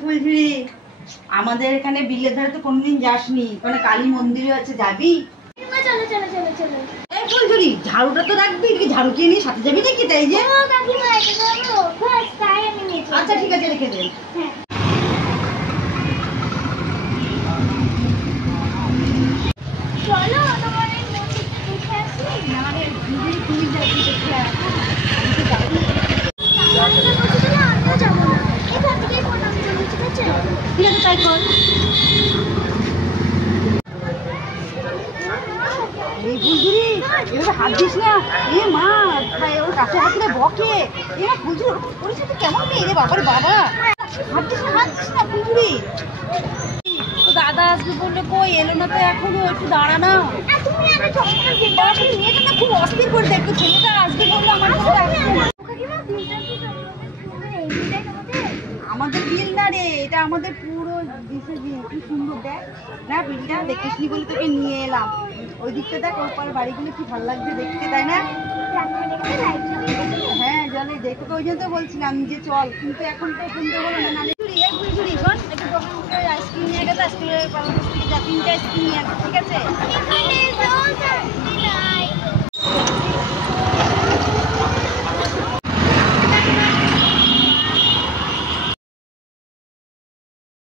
ফুলঝুরি, আমাদের এখানে বিলের ধারে তো কোনদিন যাসনি, ওখানে কালী মন্দিরও আছে, যাবি? চলো চলো চলো চলো। এই ফুলঝুরি, ঝাড়ুটা তো রাখবি, ঝাড়ু কে নিয়ে সাথে যাবি নাকি? তাই যে আচ্ছা ঠিক আছে, রেখে দেন। চলো তোমার এই মন্দিরটা দেখে আসি। না রে দিদি, তুই যাবি দেখে আয়। আমরা যাবো না, এখান থেকেই প্রণাম করবো, ঠিক আছে? ঠিক আছে, তাই কর। এই ফুলঝুরি, এভাবে হাত দিস না। এ মা, ওর কাছে হাতলে বকে। এ মা ফুলঝুরি, ওর সাথে কেমন মেয়ে রে বাবার বাবা। হাত দিস না ফুলঝুরি। তো দাদা আসবে বললে, কই এলো না তো এখনো, একটু দাঁড়া না। তুমি আগে চমৎকার দিন। মেয়েটা না খুব অস্থির করে দেখতো, ছেলেটা আসবে বললো, আমার সাথে আসবে না। আমাদের বিল না রে, এটা আমাদের পুরো দেশের বিল। কি সুন্দর দেখ না বিলটা, দেখিসনি বলে তোকে নিয়ে এলাম। ওই দিকটা দেখ, ওর পরে বাড়িগুলো কি ভালো লাগছে দেখতে, তাই না? হ্যাঁ জলে দেখতে, ওই জন্য তো বলছিলাম যে চল, কিন্তু এখন তো শুনতে বলো না। নালে ফুলঝুরি শোন, একটু আইসক্রিম নিয়ে গেছে, আইসক্রিমের 3টে আইসক্রিম নিয়ে আসবে, ঠিক আছে?